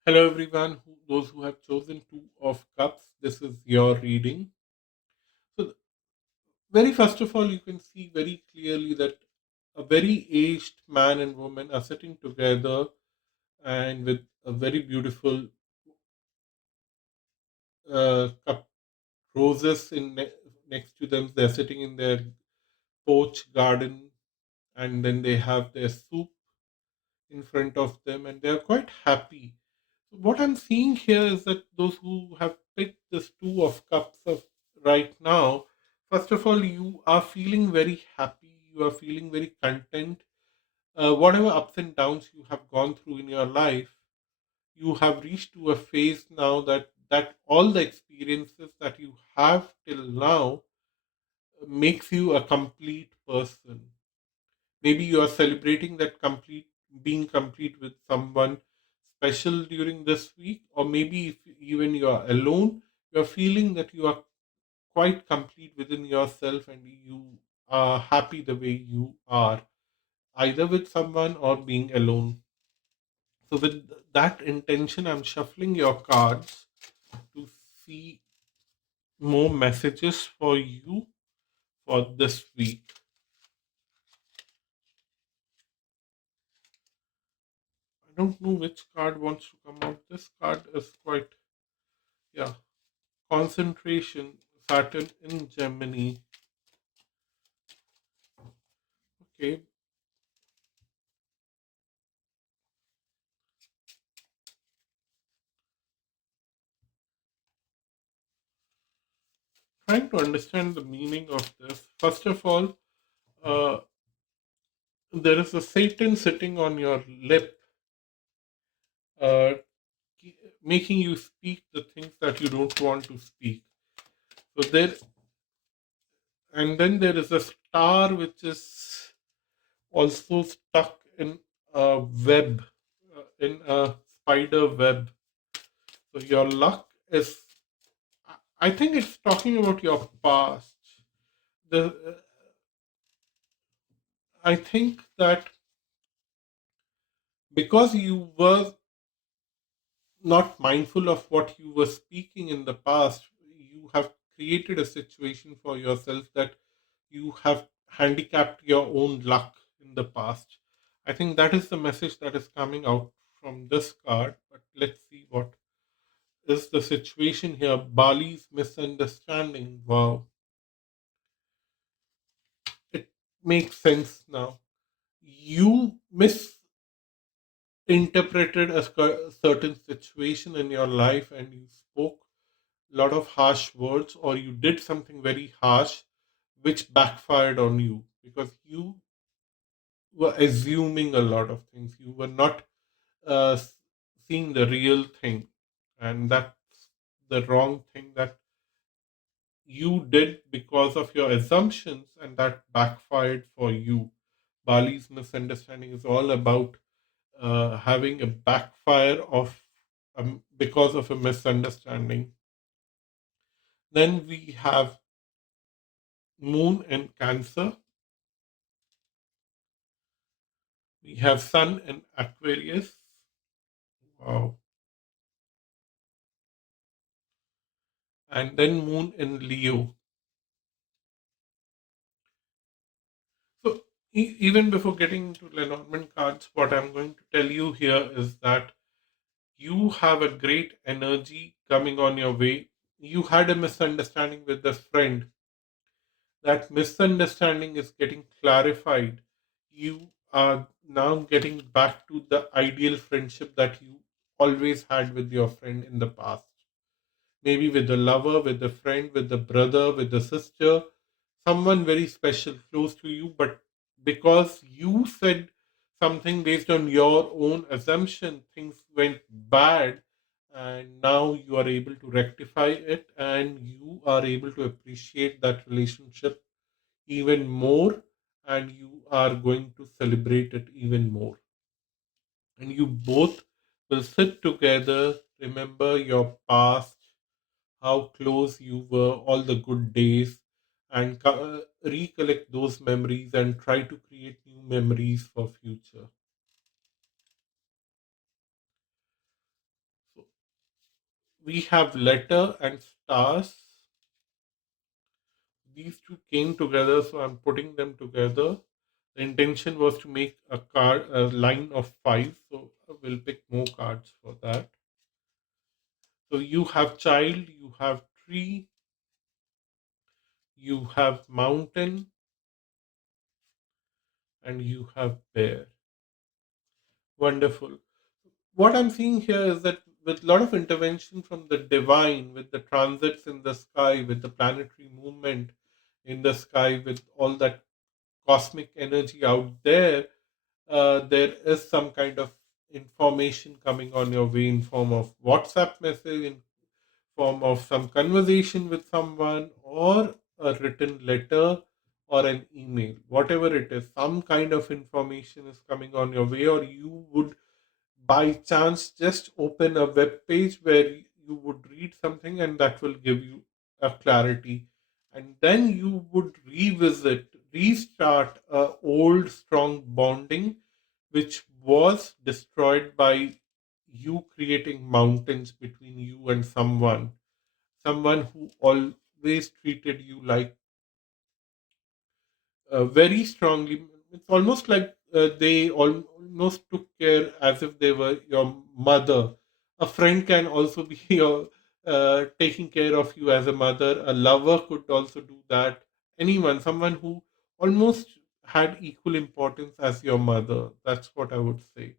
Hello, everyone. Those who have chosen Two of Cups, this is your reading. So, very first of all, you can see very clearly that a very aged man and woman are sitting together and with a very beautiful cup roses next to them. They're sitting in their porch garden, and then they have their soup in front of them, and they're quite happy. What I'm seeing here is that those who have picked this Two of Cups of right now, first of all, you are feeling very happy, you are feeling very content. Whatever ups and downs you have gone through in your life, you have reached to a phase now that all the experiences that you have till now makes you a complete person. Maybe you are celebrating that complete being complete with someone special during this week, or maybe if even you are alone, you are feeling that you are quite complete within yourself and you are happy the way you are, either with someone or being alone. So, with that intention, I'm shuffling your cards to see more messages for you for this week. I don't know which card wants to come out. This card is quite, yeah, concentration, Saturn in Gemini. Okay, trying to understand the meaning of this. First of all, uh, there is a Satan sitting on your lip, uh, making you speak the things that you don't want to speak. So there, and then there is a star which is also stuck in a web, in a spider web. So your luck is, I think it's talking about your past. The I think that because you were not mindful of what you were speaking in the past, you have created a situation for yourself that you have handicapped your own luck in the past. I think that is the message that is coming out from this card. But let's see what is the situation here. Bali's misunderstanding. Wow, it makes sense now. You misinterpreted a certain situation in your life and you spoke a lot of harsh words, or you did something very harsh which backfired on you because you were assuming a lot of things. You were not seeing the real thing, and that's the wrong thing that you did because of your assumptions, and that backfired for you. Bali's misunderstanding is all about having a backfire of because of a misunderstanding. Then we have Moon and Cancer. We have Sun and Aquarius. Wow. And then Moon in Leo. So even before getting into Lenormand cards, what I'm going to tell you here is that you have a great energy coming on your way. You had a misunderstanding with a friend. That misunderstanding is getting clarified. You are now getting back to the ideal friendship that you always had with your friend in the past. Maybe with a lover, with a friend, with a brother, with a sister, someone very special close to you. But because you said something based on your own assumption, things went bad, and now you are able to rectify it and you are able to appreciate that relationship even more, and you are going to celebrate it even more. And you both will sit together, remember your past, how close you were, all the good days, and recollect those memories and try to create new memories for future. So we have letter and stars. These two came together, so I'm putting them together. The intention was to make a line of five, so we'll pick more cards for that. So you have child, you have tree, you have mountain, and you have bear. Wonderful. What I'm seeing here is that with a lot of intervention from the divine, with the transits in the sky, with the planetary movement in the sky, with all that cosmic energy out there, there is some kind of information coming on your way in form of WhatsApp message, in form of some conversation with someone, or a written letter, or an email. Whatever it is, some kind of information is coming on your way, or you would by chance just open a web page where you would read something and that will give you a clarity, and then you would revisit, restart a old strong bonding which was destroyed by you creating mountains between you and someone who always treated you like very strongly. It's almost like they almost took care as if they were your mother. A friend can also be your taking care of you as a mother. A lover could also do that. Anyone, someone who almost had equal importance as your mother. That's what I would say.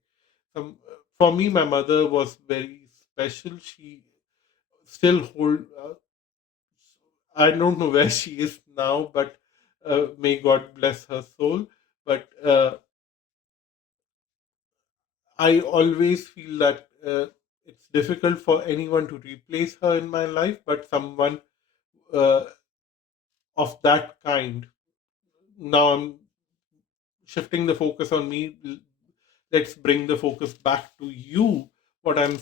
For me, my mother was very special. She still hold. I don't know where she is now, but may God bless her soul. But I always feel that it's difficult for anyone to replace her in my life, but someone uh, of that kind. Now I'm shifting the focus on me. Let's bring the focus back to you. What I'm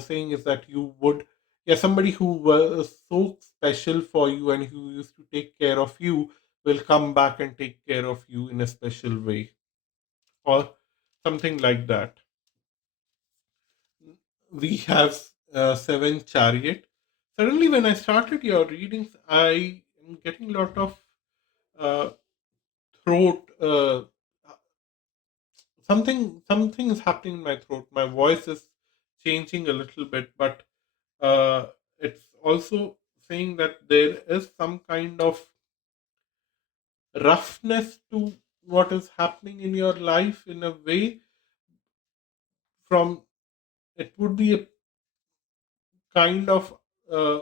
saying is that you would, yeah, somebody who was so special for you and who used to take care of you will come back and take care of you in a special way, or something like that. We have seven chariot. Suddenly, when I started your readings, I am getting a lot of uh, throat. Something is happening in my throat. My voice is changing a little bit, but it's also saying that there is some kind of roughness to what is happening in your life in a way. From it would be a kind of uh,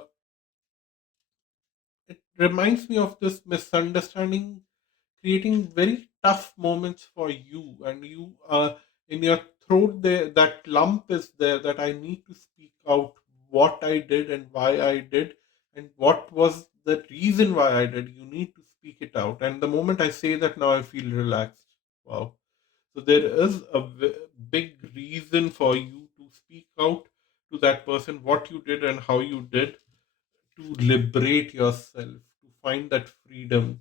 it reminds me of this misunderstanding creating very tough moments for you, and you in your throat there, that lump is there, that I need to speak out what I did and why I did, and what was the reason why I did. You need to speak it out, and the moment I say that, now I feel relaxed. Wow. So there is a big reason for you to speak out to that person what you did and how you did, to liberate yourself, to find that freedom.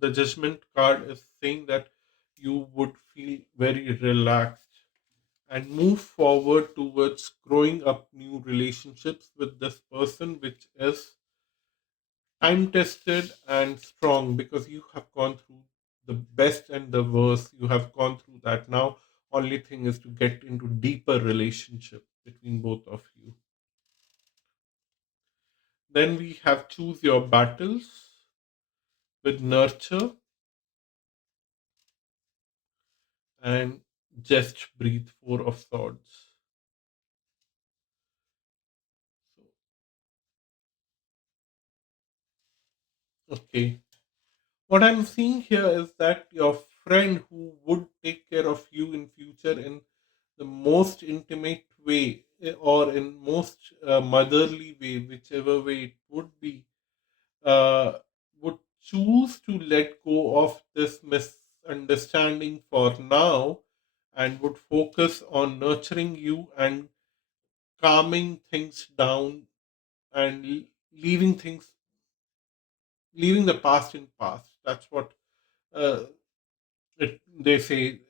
The judgment card is saying that you would feel very relaxed and move forward towards growing up new relationships with this person, which is time tested and strong, because you have gone through the best and the worst. You have gone through that. Now only thing is to get into deeper relationship between both of you. Then we have choose your battles with nurture and just breathe, four of swords. So, okay. What I'm seeing here is that your friend who would take care of you in future in the most intimate way, or in most motherly way, whichever way it would be, uh, would choose to let go of this misunderstanding for now, and would focus on nurturing you and calming things down, and leaving things, leaving the past in past. That's what uh, they say.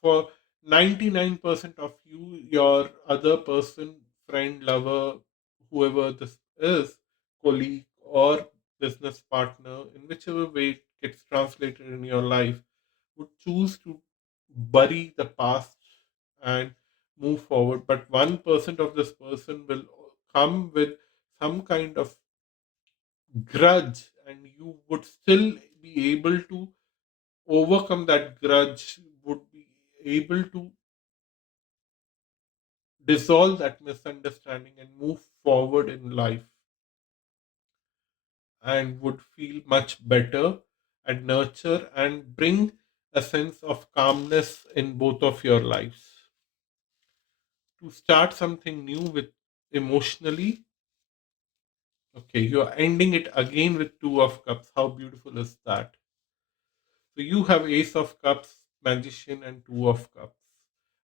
For 99% of you, your other person, friend, lover, whoever this is, colleague or business partner, in whichever way it gets translated in your life, would choose to bury the past and move forward. But 1% of this person will come with some kind of grudge, and you would still be able to overcome that grudge, would be able to dissolve that misunderstanding and move forward in life, and would feel much better and nurture and bring a sense of calmness in both of your lives. To start something new with emotionally, okay, you're ending it again with Two of Cups. How beautiful is that? So you have Ace of Cups, Magician, and Two of Cups.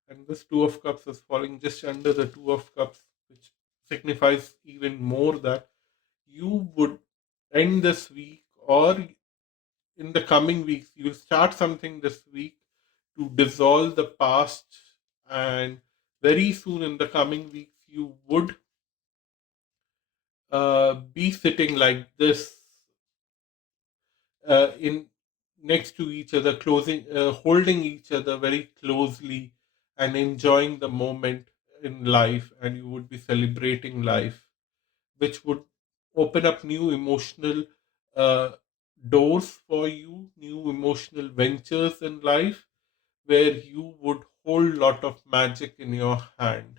And this Two of Cups is falling just under the Two of Cups, which signifies even more that you would end this week, or in the coming weeks, you'll start something this week to dissolve the past. And very soon in the coming weeks, you would be sitting like this, in next to each other, holding each other very closely, and enjoying the moment in life, and you would be celebrating life, which would open up new emotional uh, doors for you, new emotional ventures in life, where you would hold lot of magic in your hand.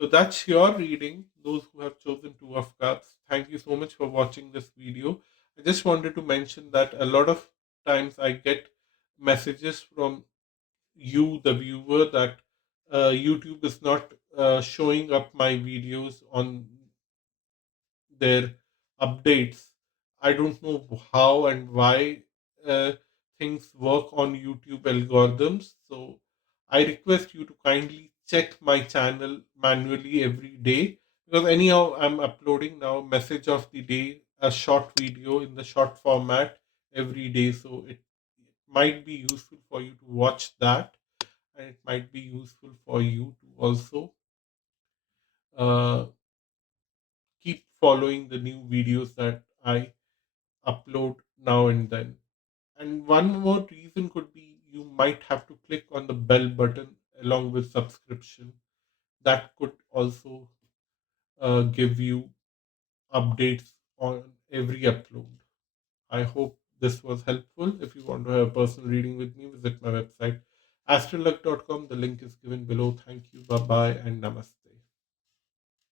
So that's your reading. Those who have chosen Two of Cups, thank you so much for watching this video. I just wanted to mention that a lot of times I get messages from you, the viewer, that YouTube is not showing up my videos on their updates. I don't know how and why uh, things work on YouTube algorithms. So I request you to kindly check my channel manually every day, because anyhow I'm uploading now message of the day, a short video in the short format every day. So it might be useful for you to watch that, and it might be useful for you to also uh, keep following the new videos that I upload now and then. And one more reason could be you might have to click on the bell button along with subscription. That could also give you updates on every upload. I hope this was helpful. If you want to have a personal reading with me, visit my website astralluck.com. The link is given below. Thank you. Bye bye and namaste.